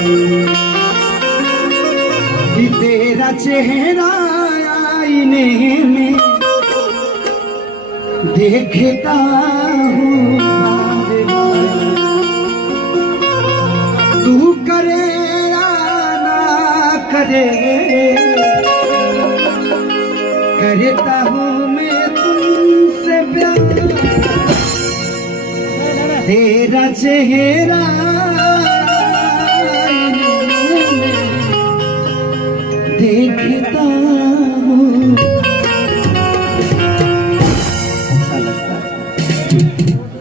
कि तेरा चेहरा आईने में देखता हूँ तू करे या ना करे करता हूँ मैं तुमसे प्यार तेरा चेहरा देखता हूँ। अच्छा लगता है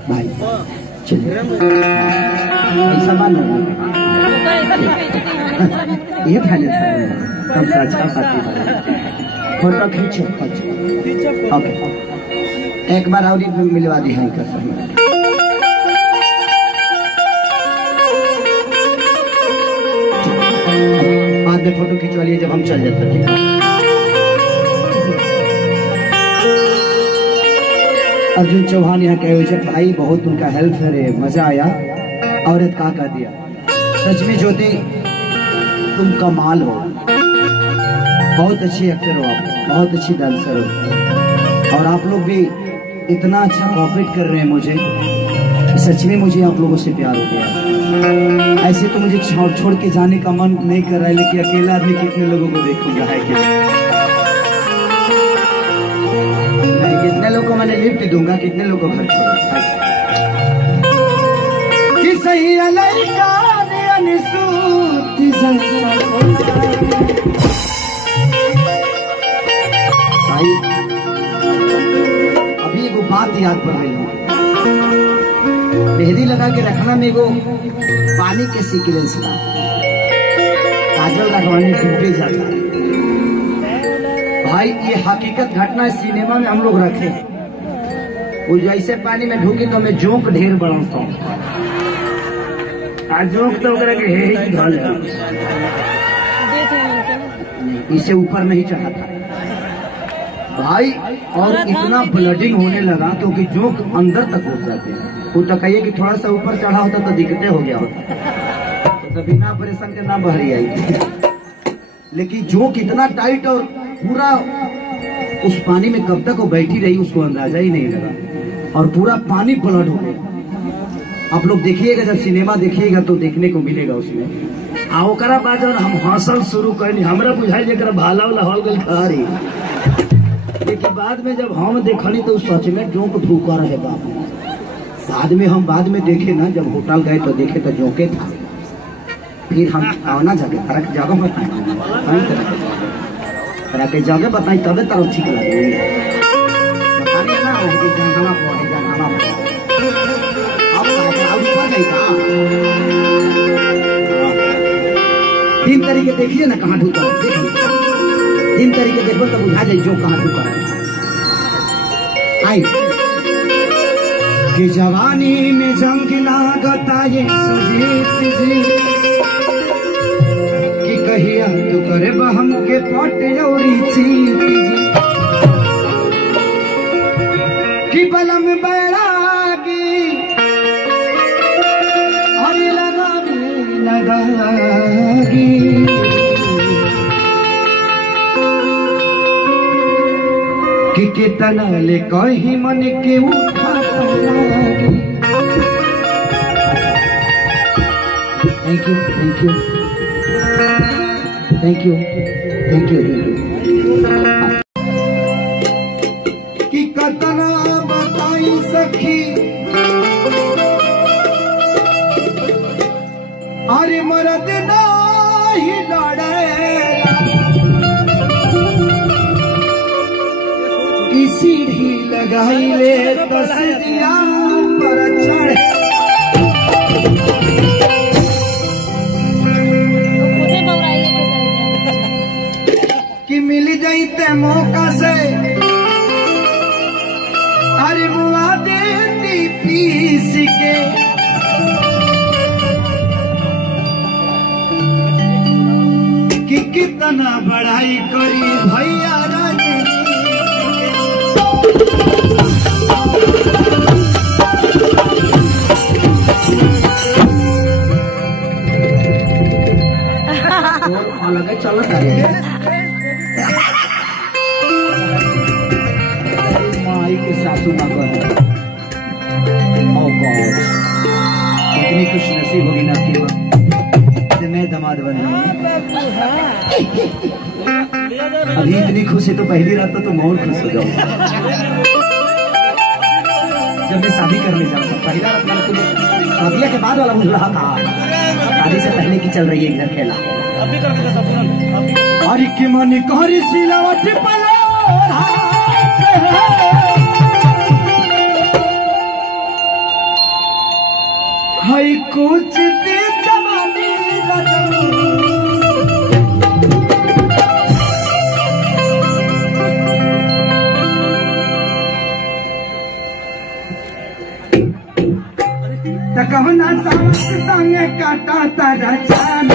भाई, चलिए ऐसा मान ये पहले सबसे अच्छा पार्टी फोटो खींचो। ओके, एक बार और मिलवा दी है बाद में फोटो खिंचवा लिए जब हम चल जाते थे। अर्जुन चौहान यहाँ कहे हुए भाई बहुत उनका हेल्प है, मजा आया। औरत का कर दिया, सच में ज्योति तुम कमाल हो, बहुत अच्छी एक्टर हो आप, बहुत अच्छी डांसर हो और आप लोग भी इतना अच्छा कोऑपरेट कर रहे हैं मुझे, सच में मुझे आप लोगों से प्यार हो गया। ऐसे तो मुझे छोड़ के जाने का मन नहीं कर रहा है, लेकिन अकेला भी कितने लोगों को देखूंगा है कि कितने लोगों को मैंने लिफ्ट दूंगा, कितने लोगों को घर छोड़ूंगा कि सही भाई। अभी एगो बात याद पड़ रही है, मेहंदी लगा के रखना में को पानी के सीक्वेंस का काजल लगवाने डूबे जाता है भाई। ये हकीकत घटना सिनेमा में हम लोग रखे हैं। वो जैसे पानी में ढूके तो मैं जोंक ढेर बढ़ता हूँ, जोंक तो इसे ऊपर नहीं चढ़ा था भाई, और इतना ब्लडिंग होने लगा क्योंकि जोंक अंदर तक घुस जाते हैं। वो तो कहिए कि थोड़ा सा ऊपर चढ़ा होता तो दिक्कतें हो गया होता, तो बिना ऑपरेशन के ना बहरी आई। लेकिन जोंक इतना टाइट और पूरा उस पानी में कब तक वो बैठी रही उसको अंदाजा ही नहीं लगा, और पूरा पानी ब्लड हो गया। आप लोग देखिएगा, जब सिनेमा देखिएगा तो देखने को मिलेगा उसमें। ओकरा बाद हम हंसल शुरू करनी, हमरा बुझाई जरा भाला वाला हॉल गल था रही, लेकिन बाद में जब हम देखनी तो सच में जोंक धूका रहे बाप। बाद में हम देखे ना, जब होटल गए तो देखे तो जोंके था। फिर हम आना जगह तरह जगह बताई तबे तरह ठीक लगे ना। तीन तरीके देखिए ना कहाँ ढूका है, देखिए तीन तरीके देखो तो बुझा जाए जो कहाँ ढूका है। आई कि जवानी में जंग लागता ये सुजीत जी कि कहिया तो करे बहम के पट और चीत जी कि बलम बैरागी हरी लगागी कि कितना ले कहीं मन के उठा। Thank you thank you thank you thank you. कि कतना बताई सखी अरे मरद नाही लड़े की सीढ़ी लगाई ले तसदिया पर चढ़े कि मिल जाते मौका से अरे बुआ देती पीस के कि कितना बड़ाई करी भैया और अलग चल करे माई के सासू माँ कर इतनी खुश नसीब होगी ना आपकी माँ मैं दमाद बन रहा हूँ। अभी इतनी खुश है तो पहली रात तो तुम और खुश हो जाओ। जब मैं शादी करने जाऊंगा पहला रात मैंने तुम्हें शादी के बाद वाला मुझे रहा था, शादी से पहले की चल रही है घर खेला अरे कि मन कहरी सिलावट हाय कुछ दे जवानी कहना संग काटा तारा चान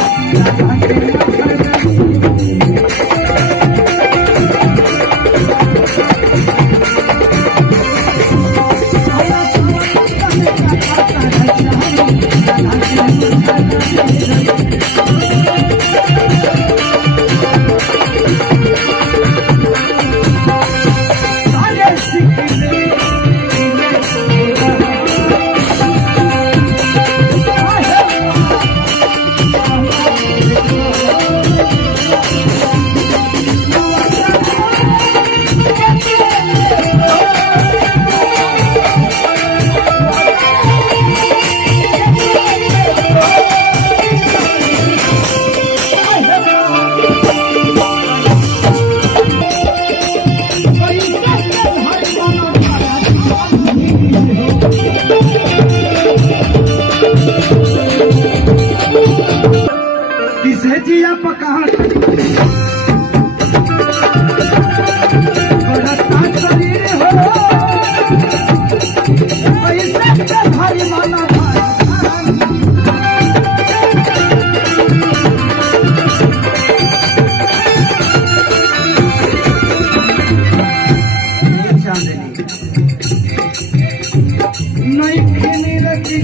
किसे जिया पका शरीर हो भारी माना नहीं खेने रखी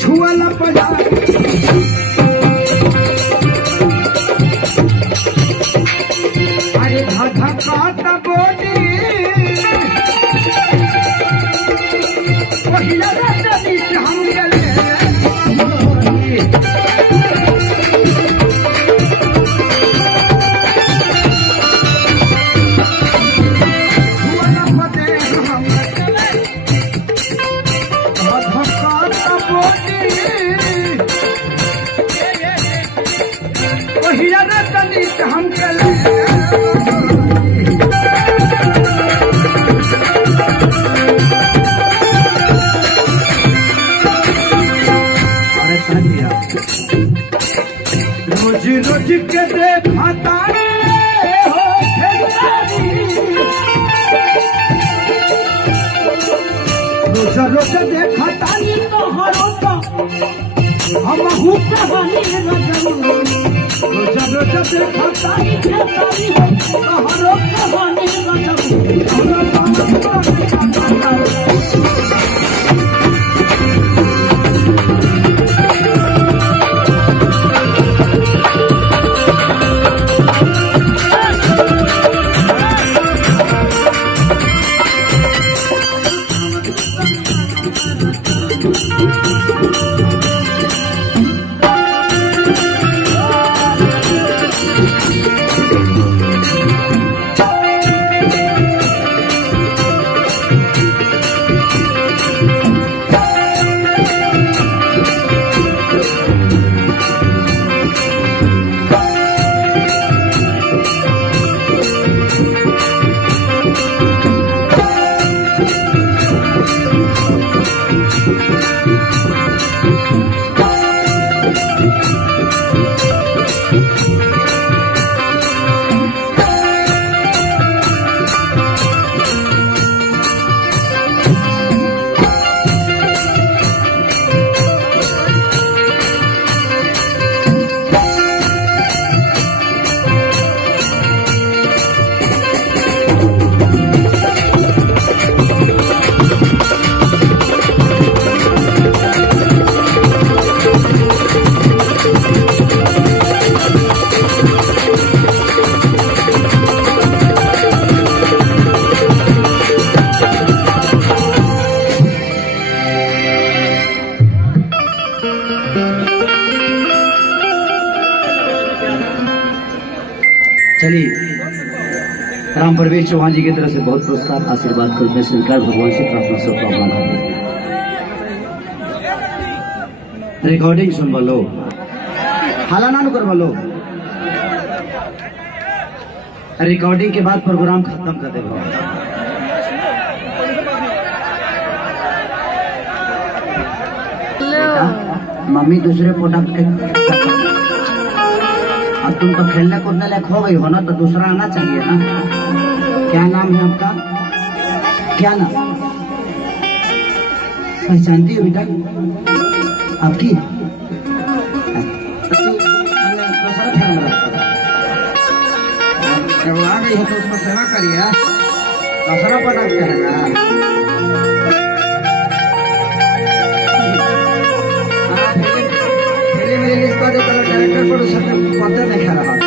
छुआ पड़ा अरे धाधा काटा बोली पहिला राजा बीच हम गले कह दिया रोज रोज के देखता हो रोज रोज देखता तो हरोता हम कहानी रोज रोज देखता तो हरो कहानी राम परवेश चौहान जी की तरफ से बहुत पुरस्कार आशीर्वाद करते शंकर भगवान से प्रार्थना शुभकामना रिकॉर्डिंग सुन बोलो हाला ना कर बोलो रिकॉर्डिंग के बाद प्रोग्राम खत्म कर दे मम्मी दूसरे प्रोडक्ट के अब तुम तो खेलने कूदने लायक हो गई हो ना तो दूसरा आना चाहिए ना। क्या नाम है आपका क्या नाम पहचानती हो बेटा आपकी जब आ गई है तो उसको सेवा करिए दूसरा प्रोडक्ट है ना डायरेक्टर प्रोड्यूसर पता नहीं खा रहा